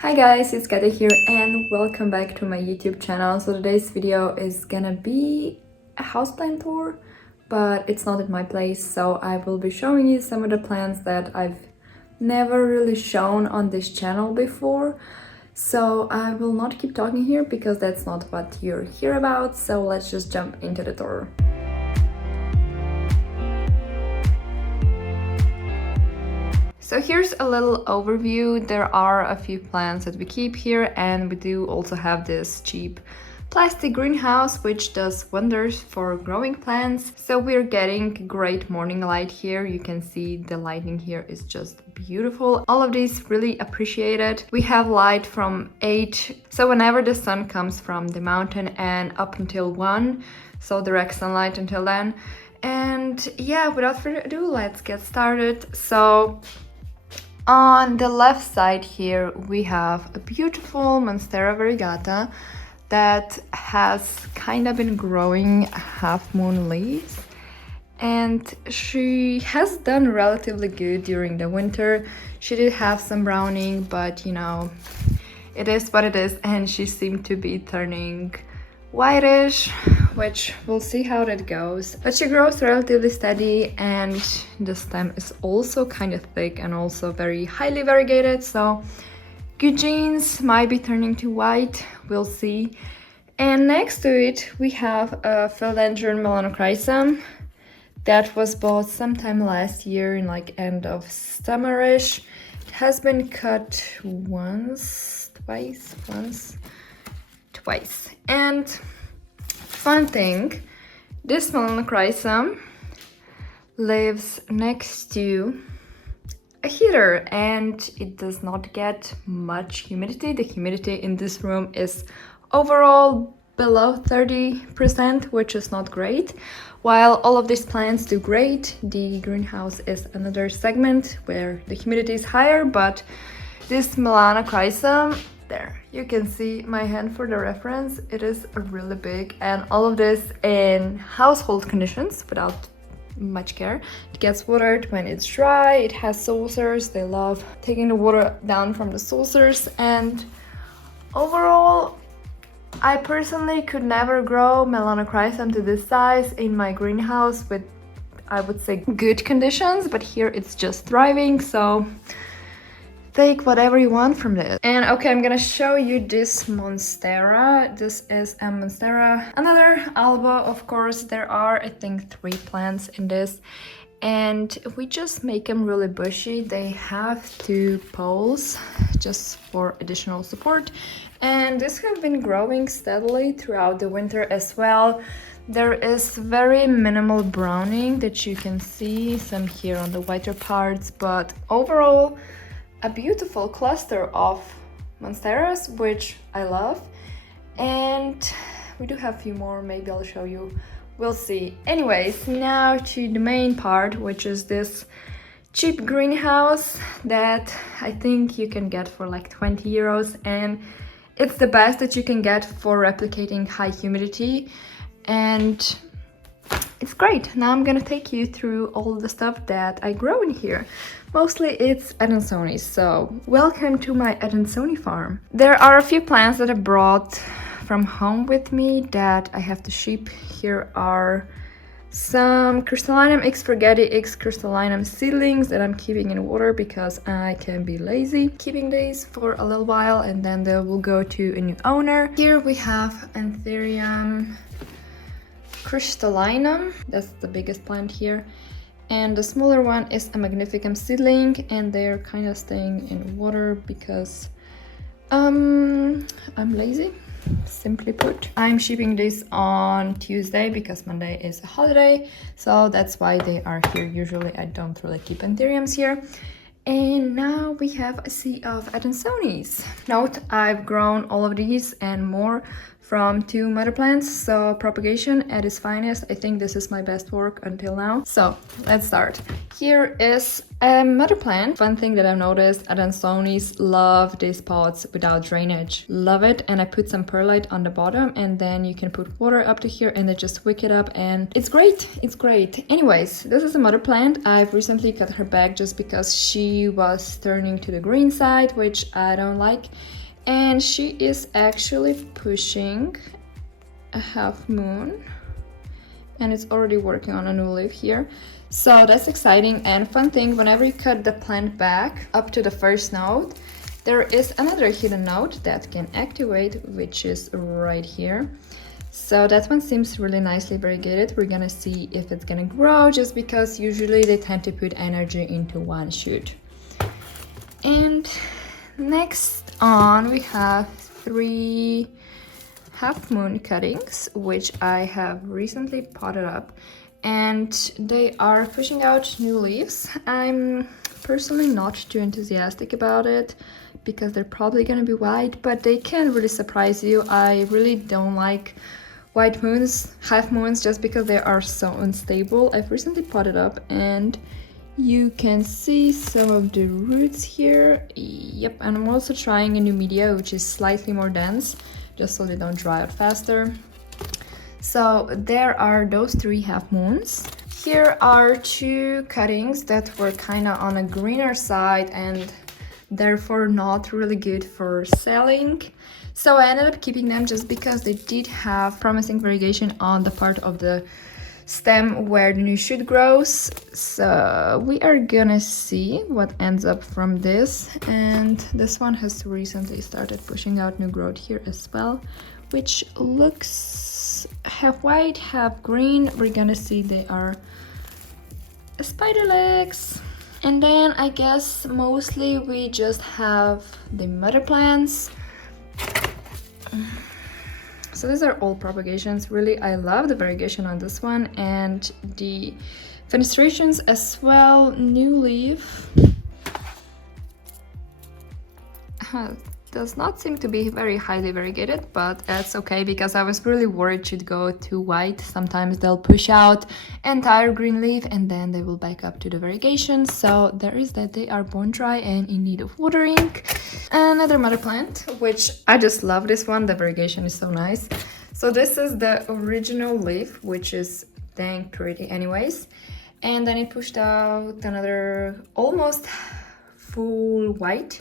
Hi guys, it's Kata here and welcome back to my YouTube channel. So today's video is gonna be a houseplant tour, but it's not at my place, so I will be showing you some of the plants that I've never really shown on this channel before. So I will not keep talking here because that's not what you're here about, so let's just jump into the tour. So here's a little overview. There are a few plants that we keep here, and we do also have this cheap plastic greenhouse which does wonders for growing plants. So we're getting great morning light here. You can see the lighting here is just beautiful. All of these really appreciate it. We have light from 8, so whenever the sun comes from the mountain, and up until 1, so direct sunlight until then. And yeah, without further ado, let's get started. So on the left side here, we have a beautiful Monstera variegata that has kind of been growing half-moon leaves. And she has done relatively good during the winter. She did have some browning, but you know, it is what it is, and she seemed to be turning whitish, which we'll see how that goes. But she grows relatively steady, and the stem is also kind of thick and also very highly variegated, so good genes. Might be turning to white, we'll see. And next to it we have a philodendron melanochrysum that was bought sometime last year in like end of summerish. It has been cut twice. And fun thing, this melanochrysum lives next to a heater and it does not get much humidity. The humidity in this room is overall below 30%, which is not great. While all of these plants do great, the greenhouse is another segment where the humidity is higher, but this melanochrysum, there, you can see my hand for the reference. It is really big, and all of this in household conditions without much care. It gets watered when it's dry. It has saucers. They love taking the water down from the saucers. And overall, I personally could never grow melanochrysum to this size in my greenhouse with, I would say, good conditions, but here it's just thriving, so take whatever you want from this. And okay, I'm gonna show you this Monstera. This is a Monstera, another Alba, of course. There are, I think, 3 plants in this, and we just make them really bushy. They have 2 poles just for additional support, and these have been growing steadily throughout the winter as well. There is very minimal browning that you can see, some here on the whiter parts, but overall a beautiful cluster of Monsteras, which I love. And we do have a few more, maybe I'll show you, we'll see. Anyways, now to the main part, which is this cheap greenhouse that I think you can get for like 20 euros, and it's the best that you can get for replicating high humidity, and it's great. Now I'm gonna take you through all the stuff that I grow in here. Mostly it's Adansonii, so welcome to my Adansonii farm. There are a few plants that I brought from home with me that I have to ship. Here are some Crystallinum X Spaghetti X Crystallinum seedlings that I'm keeping in water because I can be lazy. Keeping these for a little while and then they will go to a new owner. Here we have Anthurium Crystallinum, that's the biggest plant here, and the smaller one is a Magnificum seedling, and they're kind of staying in water because I'm lazy, simply put. I'm shipping this on Tuesday because Monday is a holiday, so that's why they are here. Usually I don't really keep anthuriums here. And now we have a sea of Adansoniis. Note, I've grown all of these and more from 2 mother plants, so propagation at its finest. I think this is my best work until now. So let's start. Here is Mother plant, fun thing that I've noticed, Adansoniis love these pots without drainage. Love it. And I put some perlite on the bottom and then you can put water up to here and they just wick it up and it's great. It's great. Anyways, this is a mother plant. I've recently cut her back just because she was turning to the green side, which I don't like. And she is actually pushing a half moon and it's already working on a new leaf here. So that's exciting. And fun thing, whenever you cut the plant back up to the first node, there is another hidden node that can activate, which is right here. So that one seems really nicely variegated. We're gonna see if it's gonna grow, just because usually they tend to put energy into one shoot. And next on we have 3 half moon cuttings, which I have recently potted up. And they are pushing out new leaves. I'm personally not too enthusiastic about it because they're probably gonna be white, but they can really surprise you. I really don't like white moons, half moons, just because they are so unstable. I've recently potted up and you can see some of the roots here. Yep, and I'm also trying a new media which is slightly more dense, just so they don't dry out faster. So there are those 3 half moons. Here are 2 cuttings that were kind of on a greener side and therefore not really good for selling. So I ended up keeping them just because they did have promising variegation on the part of the stem where the new shoot grows. So we are gonna see what ends up from this. And this one has recently started pushing out new growth here as well, which looks half white, half green. We're gonna see they are spider legs. And then I guess mostly we just have the mother plants. So these are all propagations. Really, I love the variegation on this one and the fenestrations as well. New leaf. Does not seem to be very highly variegated, but that's okay because I was really worried it should go too white. Sometimes they'll push out entire green leaf and then they will back up to the variegation. So there is that. They are bone dry and in need of watering. Another mother plant, which I just love this one. The variegation is so nice. So this is the original leaf, which is dang pretty anyways. And then it pushed out another almost full white.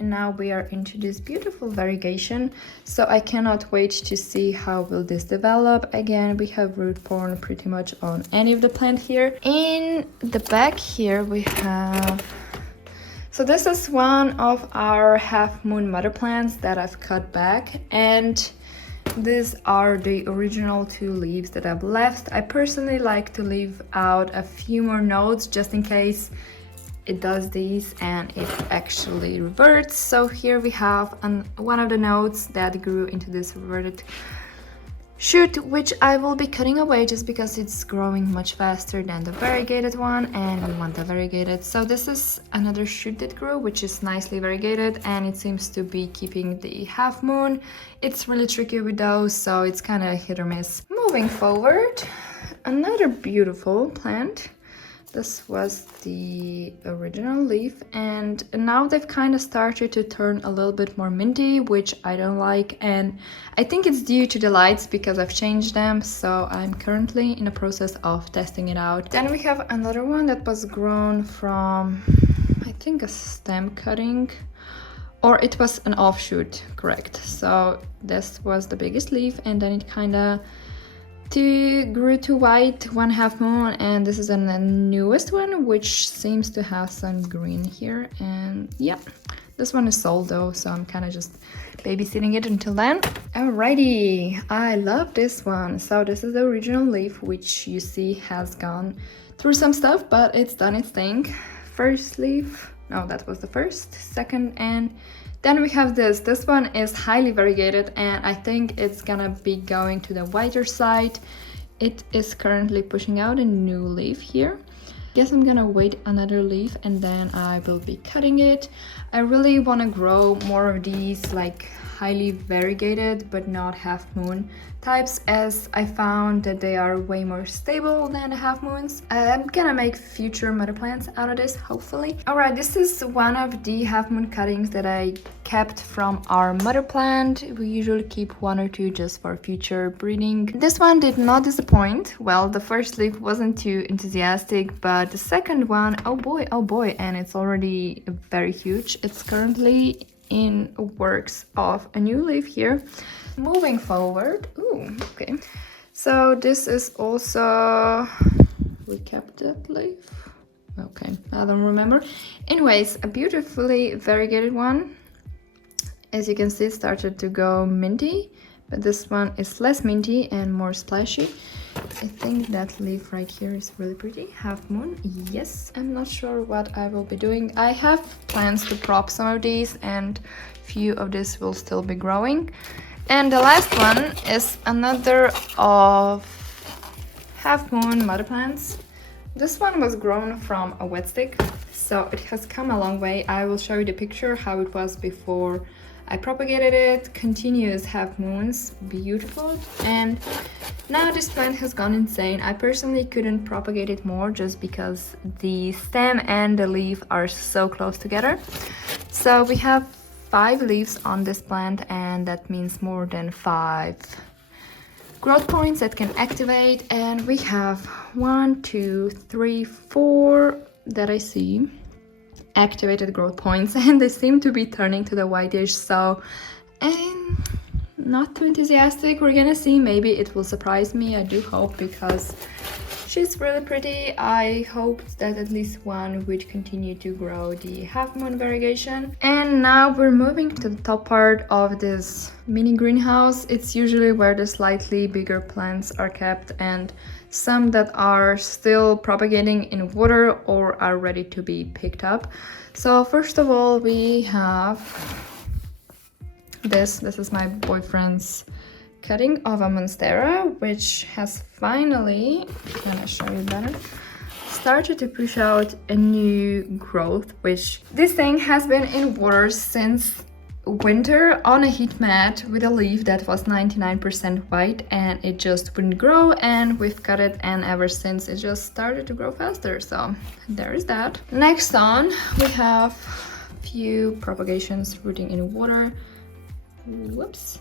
And now we are into this beautiful variegation. So I cannot wait to see how will this develop. Again, we have root porn pretty much on any of the plant here. In the back here we have... So this is one of our half moon mother plants that I've cut back. And these are the original 2 leaves that I've left. I personally like to leave out a few more nodes just in case it does these and it actually reverts. So here we have one of the nodes that grew into this reverted shoot, which I will be cutting away just because it's growing much faster than the variegated one and we want the variegated. So this is another shoot that grew, which is nicely variegated and it seems to be keeping the half moon. It's really tricky with those, so it's kind of hit or miss. Moving forward, another beautiful plant. This was the original leaf and now they've kind of started to turn a little bit more minty, which I don't like, and I think it's due to the lights because I've changed them. So I'm currently in the process of testing it out. Then we have another one that was grown from, I think, a stem cutting, or it was an offshoot, correct. So this was the biggest leaf and then it kind of grew to white, 1 half moon, and this is the newest one, which seems to have some green here. And yeah, this one is sold though, so I'm kind of just babysitting it until then. Alrighty, I love this one. So this is the original leaf, which you see has gone through some stuff, but it's done its thing. First leaf, no, that was the first, second, and then we have this. This one is highly variegated and I think it's gonna be going to the whiter side. It is currently pushing out a new leaf here. Guess I'm gonna wait another leaf and then I will be cutting it. I really want to grow more of these like highly variegated but not half moon types, as I found that they are way more stable than the half moons. I'm gonna make future mother plants out of this, hopefully. Alright, this is one of the half moon cuttings that I kept from our mother plant. We usually keep 1 or 2 just for future breeding. This one did not disappoint. Well, the first leaf wasn't too enthusiastic, but the second one, oh boy, and it's already very huge. It's currently in works of a new leaf here. Moving forward, ooh, okay. So this is also, we kept that leaf. Okay, I don't remember. Anyways, a beautifully variegated one. As you can see, it started to go minty, but this one is less minty and more splashy. I think that leaf right here is really pretty. Half moon, yes. I'm not sure what I will be doing. I have plans to prop some of these, and few of this will still be growing. And the last one is another of half moon mother plants. This one was grown from a wet stick, so it has come a long way. I will show you the picture how it was before I propagated it. Continuous half moons, beautiful. And now this plant has gone insane. I personally couldn't propagate it more just because the stem and the leaf are so close together. So we have 5 leaves on this plant, and that means more than 5 growth points that can activate. And we have 1, 2, 3, 4 that I see activated growth points, and they seem to be turning to the whitish, so and not too enthusiastic. We're gonna see, maybe it will surprise me. I do hope, because she's really pretty. I hoped that at least one would continue to grow the half moon variegation. And now we're moving to the top part of this mini greenhouse. It's usually where the slightly bigger plants are kept, and some that are still propagating in water or are ready to be picked up. So first of all, we have this is my boyfriend's cutting of a Monstera, which has finally, I'm gonna show you better, started to push out a new growth, which this thing has been in water since winter on a heat mat with a leaf that was 99% white, and it just wouldn't grow, and we've cut it, and ever since it just started to grow faster. So there is that. Next on, we have a few propagations rooting in water. Whoops.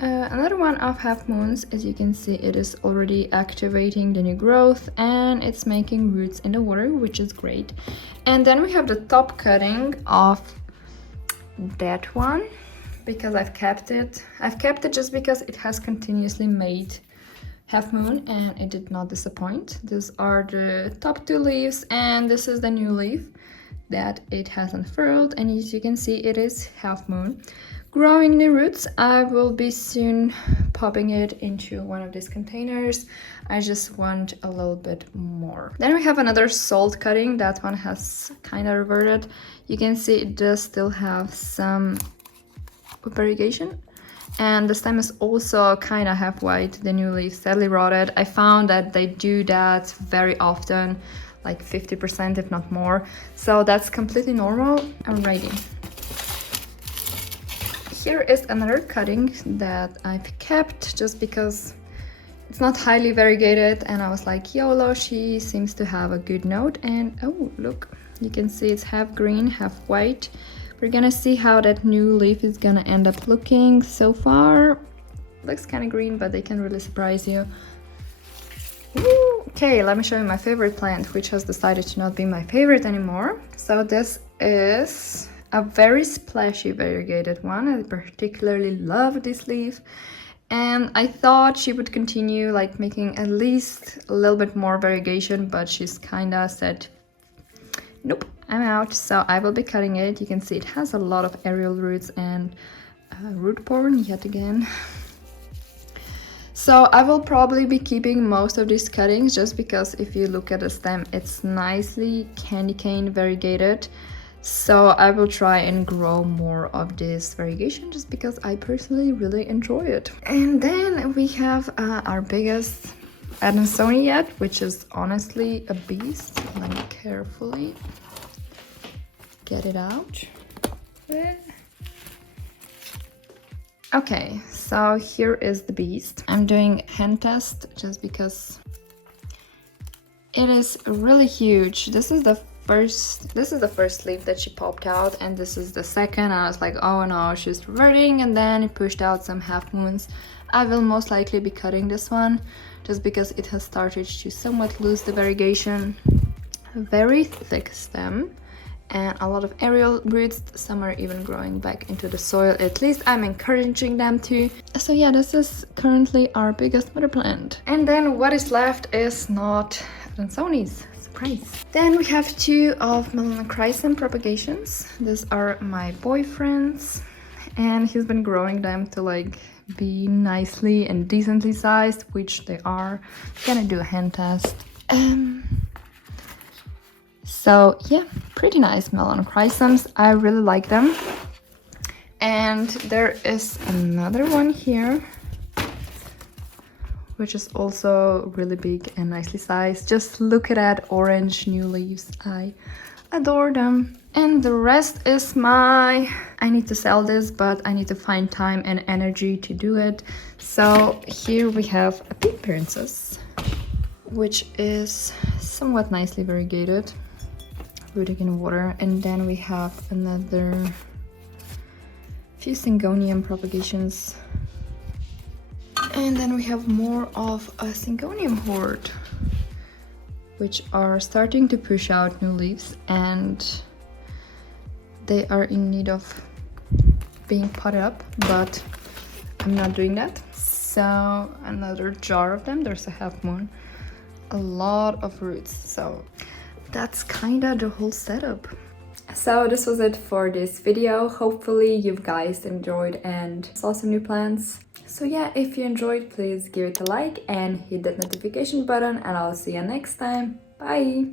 Another one of half moons. As you can see, it is already activating the new growth, and it's making roots in the water, which is great. And then we have the top cutting of that one, because I've kept it just because it has continuously made half moon and it did not disappoint. These are the top 2 leaves, and this is the new leaf that it has unfurled, and as you can see, it is half moon growing new roots. I will be soon popping it into one of these containers. I just want a little bit more. Then we have another salt cutting. That one has kind of reverted. You can see it does still have some variegation, and the stem is also kind of half white. The new leaf sadly rotted. I found that they do that very often, like 50% if not more, so that's completely normal. Alrighty. Here is another cutting that I've kept just because it's not highly variegated, and I was like, YOLO, she seems to have a good note. And oh, look, you can see it's half green, half white. We're gonna see how that new leaf is gonna end up looking. So far, looks kind of green, but they can really surprise you. Ooh, okay, let me show you my favorite plant, which has decided to not be my favorite anymore. So this is a very splashy variegated one. I particularly love this leaf, and I thought she would continue like making at least a little bit more variegation, but she's kinda said nope, I'm out. So I will be cutting it. You can see it has a lot of aerial roots and root porn yet again. So I will probably be keeping most of these cuttings, just because if you look at the stem, it's nicely candy cane variegated. So I will try and grow more of this variegation just because I personally really enjoy it. And then we have our biggest Adansonii yet, which is honestly a beast. Let me carefully get it out. Okay, so here is the beast. I'm doing hand test just because it is really huge. This is the first leaf that she popped out, and this is the second. And I was like, oh no, she's reverting, and then it pushed out some half moons. I will most likely be cutting this one just because it has started to somewhat lose the variegation. Very thick stem and a lot of aerial roots. Some are even growing back into the soil. At least I'm encouraging them to. So yeah, this is currently our biggest mother plant. And then what is left is not Adansoniis. Surprise. Then we have two of Melanochrysum propagations. These are my boyfriend's, and he's been growing them to like be nicely and decently sized, which they are. I'm gonna do a hand test. So yeah, pretty nice Melanochrysums. I really like them. And there is another one here, which is also really big and nicely sized. Just look at that orange new leaves. I adore them. And the rest is I need to sell this, but I need to find time and energy to do it. So here we have a pink princess, which is somewhat nicely variegated, rooting in water. And then we have another few Syngonium propagations. And then we have more of a Syngonium horde, which are starting to push out new leaves, and they are in need of being potted up, but I'm not doing that. So another jar of them. There's a half moon, a lot of roots. So that's kinda the whole setup. So this was it for this video. Hopefully you guys enjoyed and saw some new plants. So yeah, if you enjoyed, please give it a like and hit that notification button, and I'll see you next time. Bye!